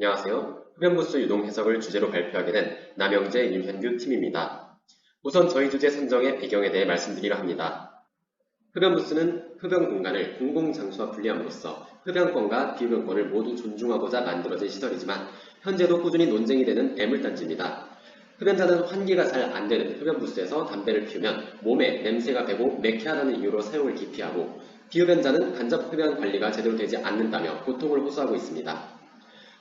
안녕하세요. 흡연부스 유동 해석을 주제로 발표하게 된 남영재, 윤현규 팀입니다. 우선 저희 주제 선정의 배경에 대해 말씀드리려 합니다. 흡연부스는 흡연 공간을 공공장소와 분리함으로써 흡연권과 비흡연권을 모두 존중하고자 만들어진 시설이지만 현재도 꾸준히 논쟁이 되는 애물단지입니다. 흡연자는 환기가 잘 안되는 흡연부스에서 담배를 피우면 몸에 냄새가 배고 매캐하다는 이유로 사용을 기피하고, 비흡연자는 간접 흡연 관리가 제대로 되지 않는다며 고통을 호소하고 있습니다.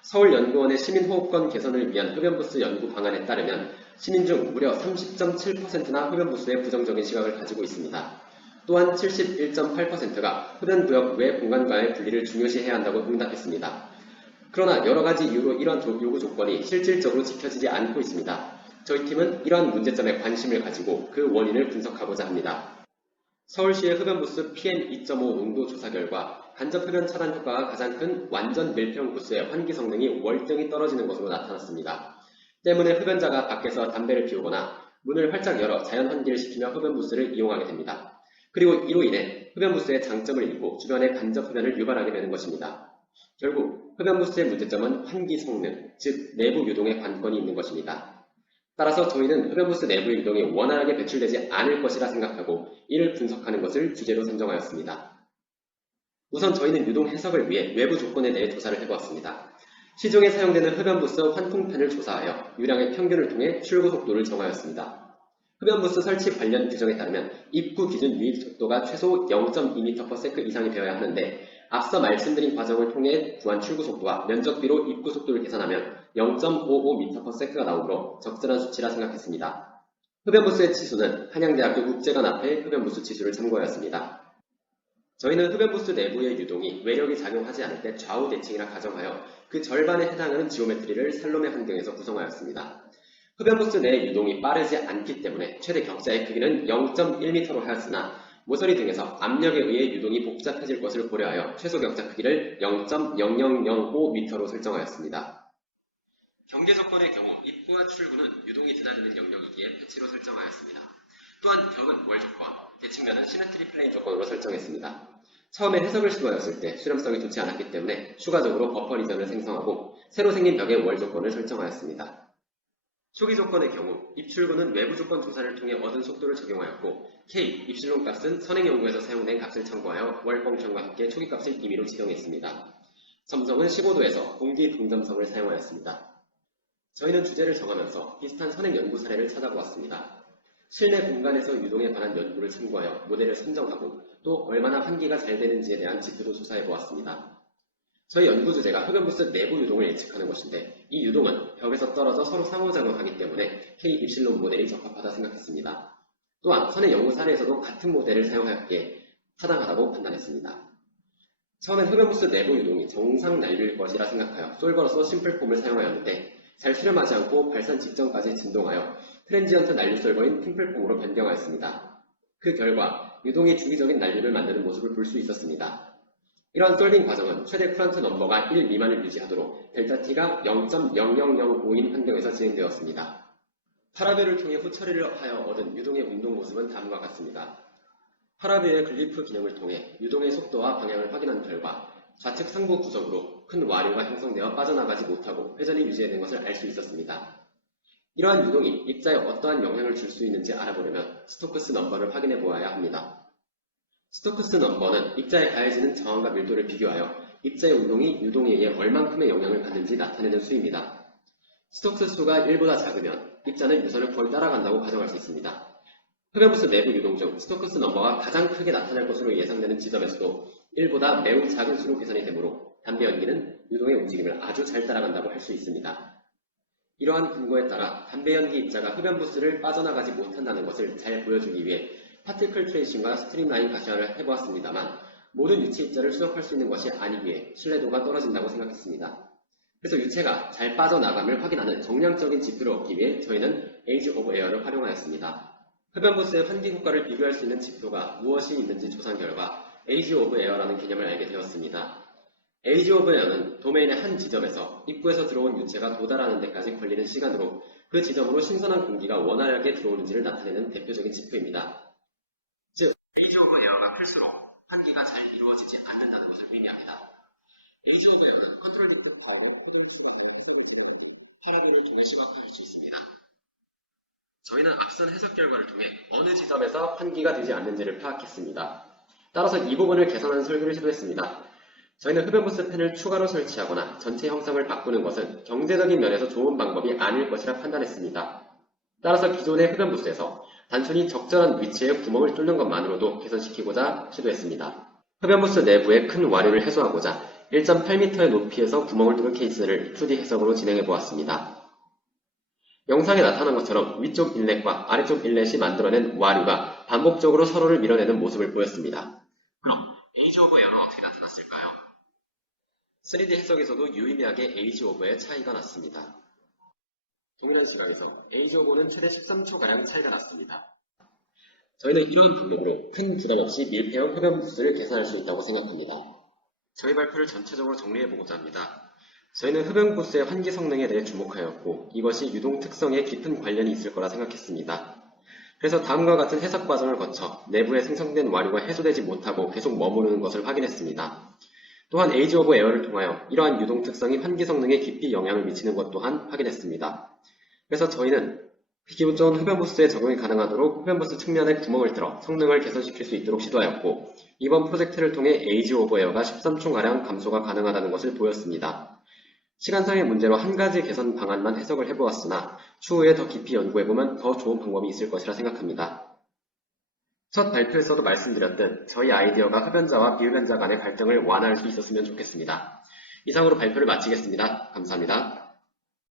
서울연구원의 시민호흡권 개선을 위한 흡연부스 연구 방안에 따르면 시민 중 무려 30.7%나 흡연부스에 부정적인 시각을 가지고 있습니다. 또한 71.8%가 흡연구역 외 공간과의 분리를 중요시해야 한다고 응답했습니다. 그러나 여러가지 이유로 이러한 요구 조건이 실질적으로 지켜지지 않고 있습니다. 저희 팀은 이러한 문제점에 관심을 가지고 그 원인을 분석하고자 합니다. 서울시의 흡연부스 PM2.5 농도 조사 결과 간접 흡연 차단 효과가 가장 큰 완전 밀폐형 부스의 환기 성능이 월등히 떨어지는 것으로 나타났습니다. 때문에 흡연자가 밖에서 담배를 피우거나 문을 활짝 열어 자연 환기를 시키며 흡연부스를 이용하게 됩니다. 그리고 이로 인해 흡연부스의 장점을 잃고 주변의 간접 흡연을 유발하게 되는 것입니다. 결국 흡연부스의 문제점은 환기 성능, 즉 내부 유동의 관건이 있는 것입니다. 따라서 저희는 흡연부스 내부의 유동이 원활하게 배출되지 않을 것이라 생각하고 이를 분석하는 것을 주제로 선정하였습니다. 우선 저희는 유동 해석을 위해 외부 조건에 대해 조사를 해보았습니다. 시중에 사용되는 흡연부스 환풍팬을 조사하여 유량의 평균을 통해 출구 속도를 정하였습니다. 흡연부스 설치 관련 규정에 따르면 입구 기준 유입 속도가 최소 0.2m/s 이상이 되어야 하는데, 앞서 말씀드린 과정을 통해 구한 출구 속도와 면적비로 입구 속도를 계산하면 0.55m/s가 나오므로 적절한 수치라 생각했습니다. 흡연부스의 치수는 한양대학교 국제관 앞에 흡연부스 치수를 참고하였습니다. 저희는 흡연부스 내부의 유동이 외력이 작용하지 않을 때 좌우 대칭이라 가정하여 그 절반에 해당하는 지오메트리를 살롬의 환경에서 구성하였습니다. 흡연부스 내 유동이 빠르지 않기 때문에 최대 격자의 크기는 0.1m로 하였으나 모서리 등에서 압력에 의해 유동이 복잡해질 것을 고려하여 최소 격자 크기를 0.0005m로 설정하였습니다. 경계 조건의 경우 입구와 출구는 유동이 드나드는 영역이기에 패치로 설정하였습니다. 또한 벽은 월 조건, 대칭면은 시메트리 플레인 조건으로 설정했습니다. 처음에 해석을 시도하였을 때 수렴성이 좋지 않았기 때문에 추가적으로 버퍼 리전을 생성하고 새로 생긴 벽의 월 조건을 설정하였습니다. 초기 조건의 경우 입출구는 외부 조건 조사를 통해 얻은 속도를 적용하였고, K, 입실론 값은 선행 연구에서 사용된 값을 참고하여 월 펑션과 함께 초기 값을 임의로 지정했습니다. 점성은 15도에서 공기 동점성을 사용하였습니다. 저희는 주제를 정하면서 비슷한 선행 연구 사례를 찾아보았습니다. 실내 공간에서 유동에 관한 연구를 참고하여 모델을 선정하고 또 얼마나 환기가 잘 되는지에 대한 지표도 조사해보았습니다. 저희 연구 주제가 흡연부스 내부 유동을 예측하는 것인데, 이 유동은 벽에서 떨어져 서로 상호작용하기 때문에 K 입실론 모델이 적합하다 생각했습니다. 또한 선행 연구 사례에서도 같은 모델을 사용하기에 타당하다고 판단했습니다. 처음엔 흡연부스 내부 유동이 정상 난류일 것이라 생각하여 솔버로서 심플폼을 사용하였는데 잘 수렴하지 않고 발산 직전까지 진동하여 트랜지언트 난류 솔버인 핑플폼으로 변경하였습니다. 그 결과 유동이 주기적인 난류를 만드는 모습을 볼 수 있었습니다. 이러한 솔빙 과정은 최대 쿨런트 넘버가 1 미만을 유지하도록 델타 T가 0.0005인 환경에서 진행되었습니다. 파라뷰를 통해 후처리를 하여 얻은 유동의 운동 모습은 다음과 같습니다. 파라뷰의 글리프 기능을 통해 유동의 속도와 방향을 확인한 결과 좌측 상부 구석으로 큰 와류가 형성되어 빠져나가지 못하고 회전이 유지되는 것을 알 수 있었습니다. 이러한 유동이 입자에 어떠한 영향을 줄 수 있는지 알아보려면 스토크스 넘버를 확인해 보아야 합니다. 스토크스 넘버는 입자에 가해지는 저항과 밀도를 비교하여 입자의 운동이 유동에 의해 얼만큼의 영향을 받는지 나타내는 수입니다. 스토크스 수가 1보다 작으면 입자는 유선을 거의 따라간다고 가정할 수 있습니다. 흡연부스 내부 유동 중 스토크스 넘버가 가장 크게 나타날 것으로 예상되는 지점에서도 1보다 매우 작은 수로 계산이 되므로 담배 연기는 유동의 움직임을 아주 잘 따라간다고 할 수 있습니다. 이러한 근거에 따라 담배 연기 입자가 흡연부스를 빠져나가지 못한다는 것을 잘 보여주기 위해 파티클 트레이싱과 스트림라인 가시화를 해보았습니다만 모든 유체 입자를 수석할 수 있는 것이 아니기에 신뢰도가 떨어진다고 생각했습니다. 그래서 유체가 잘 빠져나감을 확인하는 정량적인 지표를 얻기 위해 저희는 에이지 오브 에어를 활용하였습니다. 흡연부스의 환기 효과를 비교할 수 있는 지표가 무엇이 있는지 조사한 결과 에이지 오브 에어라는 개념을 알게 되었습니다. 에이지 오브 에어는 도메인의 한 지점에서 입구에서 들어온 유체가 도달하는 데까지 걸리는 시간으로 그 지점으로 신선한 공기가 원활하게 들어오는지를 나타내는 대표적인 지표입니다. 즉, 에이지 오브 에어가 클수록 환기가 잘 이루어지지 않는다는 것을 의미합니다. 에이지 오브 에어는 컨트롤 리스트 파악에 코드리스트가 잘 해석을 수행하는 파라볼을 통해 시각화할 수 있습니다. 저희는 앞선 해석 결과를 통해 어느 지점에서 환기가 되지 않는지를 파악했습니다. 따라서 이 부분을 개선하는 설계를 시도했습니다. 저희는 흡연부스 팬을 추가로 설치하거나 전체 형상을 바꾸는 것은 경제적인 면에서 좋은 방법이 아닐 것이라 판단했습니다. 따라서 기존의 흡연부스에서 단순히 적절한 위치에 구멍을 뚫는 것만으로도 개선시키고자 시도했습니다. 흡연부스 내부의 큰 와류를 해소하고자 1.8m의 높이에서 구멍을 뚫은 케이스를 2D 해석으로 진행해 보았습니다. 영상에 나타난 것처럼 위쪽 인렛과 아래쪽 인렛이 만들어낸 와류가 반복적으로 서로를 밀어내는 모습을 보였습니다. 그럼 에이지 오브 에어는 어떻게 나타났을까요? 3D 해석에서도 유의미하게 에이지 오브의 차이가 났습니다. 동일한 시각에서 에이지 오브는 최대 13초가량 차이가 났습니다. 저희는 이러한 방법으로 큰 부담 없이 밀폐형 흡연 부스를 개선할 수 있다고 생각합니다. 저희 발표를 전체적으로 정리해보고자 합니다. 저희는 흡연 부스의 환기 성능에 대해 주목하였고 이것이 유동 특성에 깊은 관련이 있을 거라 생각했습니다. 그래서 다음과 같은 해석 과정을 거쳐 내부에 생성된 와류가 해소되지 못하고 계속 머무르는 것을 확인했습니다. 또한 에이지 오브 에어를 통하여 이러한 유동 특성이 환기 성능에 깊이 영향을 미치는 것 또한 확인했습니다. 그래서 저희는 기존 흡연부스에 적용이 가능하도록 흡연부스 측면에 구멍을 뚫어 성능을 개선시킬 수 있도록 시도하였고 이번 프로젝트를 통해 에이지 오브 에어가 13초가량 감소가 가능하다는 것을 보였습니다. 시간상의 문제로 한 가지 개선 방안만 해석을 해보았으나 추후에 더 깊이 연구해보면 더 좋은 방법이 있을 것이라 생각합니다. 첫 발표에서도 말씀드렸듯 저희 아이디어가 흡연자와 비흡연자 간의 갈등을 완화할 수 있었으면 좋겠습니다. 이상으로 발표를 마치겠습니다. 감사합니다.